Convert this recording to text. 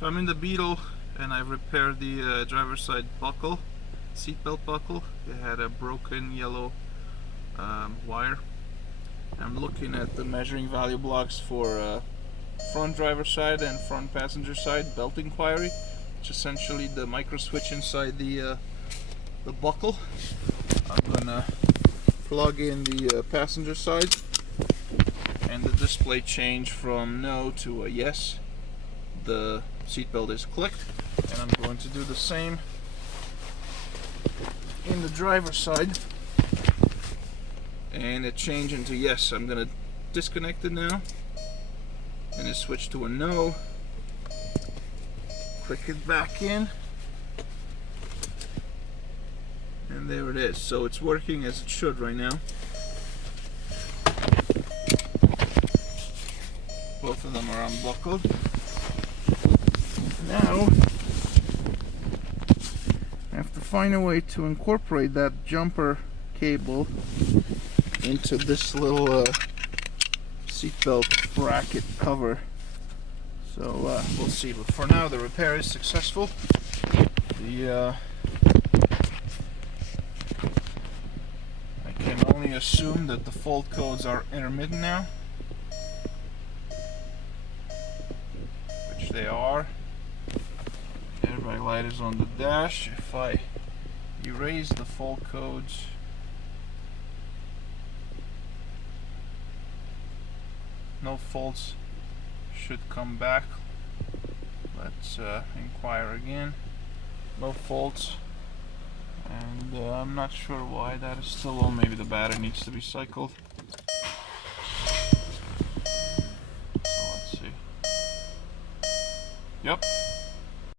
So I'm in the Beetle and I've repaired the driver's side buckle, seatbelt buckle. It had a broken yellow wire. I'm looking at the measuring value blocks for front driver's side and front passenger side belt inquiry, which is essentially the micro switch inside the buckle. I'm gonna plug in the passenger side and the display change from no to a yes. The seatbelt is clicked, and I'm going to do the same in the driver's side and it changed into yes. I'm gonna disconnect it now and it switched to a no. Click it back in and there it is. So it's working as it should right now. Both of them are unbuckled. Now I have to find a way to incorporate that jumper cable into this little seatbelt bracket cover. So we'll see. But for now, the repair is successful. I can only assume that the fault codes are intermittent now, which they are. Airbag light is on the dash. If I erase the fault codes, no faults should come back. Let's inquire again. No faults, and I'm not sure why that is still on. Maybe the battery needs to be cycled. So let's see. Yep,